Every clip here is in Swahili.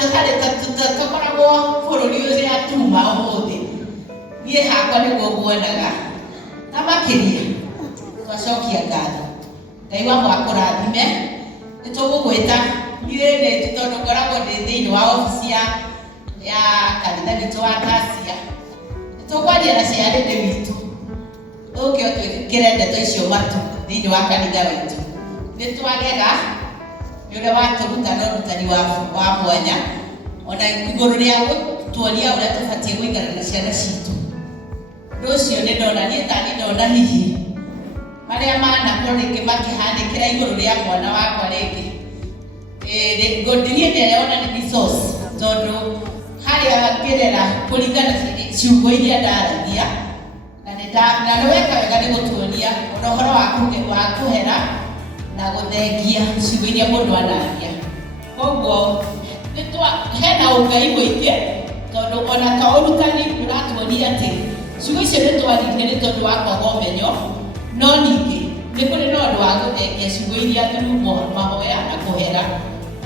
tutari tutakoragwo bũrũri ũcio atuma ũmũthĩ niĩ hakwa nĩguo nguonaga na makĩria twacokia ngatho Ngai wa mwakũrathime nĩtũgũgwĩta niĩ tondũ ngoragwo ndĩ thĩinĩ wa obici ya kanitha witũ wa Tasia nĩtũkwaria na ciarĩndĩ witũ ũke twĩkĩre ndeto icio matu thĩinĩ wa kanitha witũ nĩtwagega nĩũrĩa watũruta na ũrutani wa mwanya ona igũrũ rĩa gũtuonia ũrĩa tũbatiĩ gũikarania ciana citũ ũndũ ũcio nĩ ndona niĩ tani ndona hihi marĩa manakorwo rĩngĩ makĩhanĩkĩra igũrũ rĩa mwana wakwa rĩngĩ niĩ ndĩrona nĩ resource tondũ harĩa ngĩrera kũringana ciugo iria ndaragia na nĩweka wega nĩ gũtuonia ũhoro wa kũhera na gũthengia ciugo iria mũndũ anaria koguo hena ũngai mũingĩ tondũ ona ta ũrutani ũratuonia atĩ ciugo icio nĩ twarire nĩ tondũ wa kwaga ũmenyo no ningĩ nĩ kũrĩ na ũndũ wa gũthengia ciugo iria through mahoya na kũhera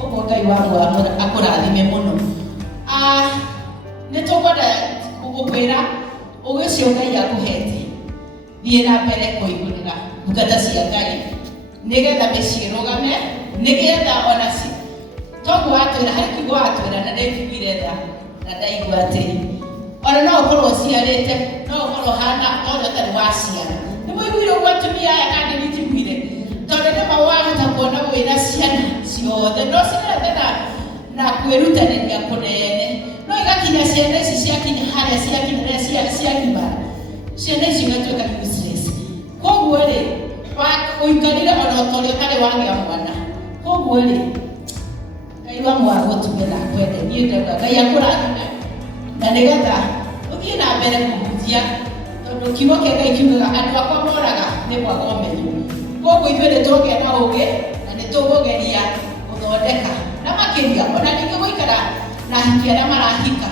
koguo Ngai wangu akũrathime mũno nĩ tũkwenda gũkwĩra ũgĩ ũcio Ngai akũhete thiĩ na mbere kũihũrĩra ndungata cia Ngai nĩgetha mĩciĩ ĩrũgame nĩgetha ona toguo watwĩra harĩ kiugo watwĩra na nĩnjiguire tha na ndaigua atĩ ona no ũkorwo ũciarĩte no ũkorwo hana tondũ ũtarĩ waciara nĩmũiguire ũguo atumia aya kana nĩnjiguire tondũ nĩma wahota kuona wĩna ciana ciothe no cirethe na kwĩrutanĩria kũnene no igakinya ciana ici ciakinya harĩa ciakinya ciagimara ciana ici igatuĩka useless koguo rĩ ũikarire ona ũtorĩa ũtarĩ wagĩa mwana koguo rĩ Ngai wa mwagũtume na kwende niĩ ndauga Ngai akũrathime na nĩgetha ũthiĩ na mbere kũhunjia tondũ kiugo kĩa Ngai kiugaga andũ akwa moraga nĩ kwaga ũmenyo koguo ithuĩ nĩtũgĩa na ũgĩ na nĩtũgũgeria gũthondeka na makĩria ona ningĩ gũikara na hiki arĩa marahika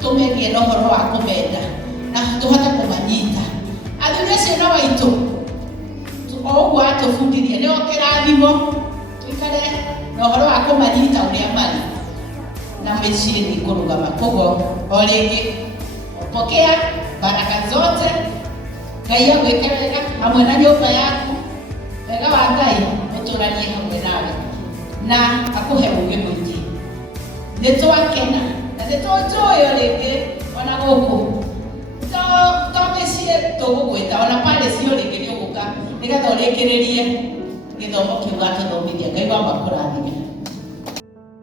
tũmegie na ũhoro wa kũmenda na tũhote kũmanyita athuri acio na waitũ o ũguo atũbundithia nĩo kĩrathimo tũikare na ũhoro wa kũmanyita ũrĩa marĩ na mĩciĩ nĩ kũrũgama koguo o rĩngĩ pokea baraka zote Ngai agwĩke wega hamwe na nyũmba yaku wega wa Ngai ũtũranie hamwe nawe na akũhe ũgĩ mũingĩ nĩtwakena na nĩtũnjũĩ o rĩngĩ ona gũkũ to mĩciĩ tũgũgwĩta ona pale cio rĩngĩ nĩũgũka nĩgetha ũrĩkĩrĩrie gĩthomo kĩu gatũthomithia Ngai wa makũrathime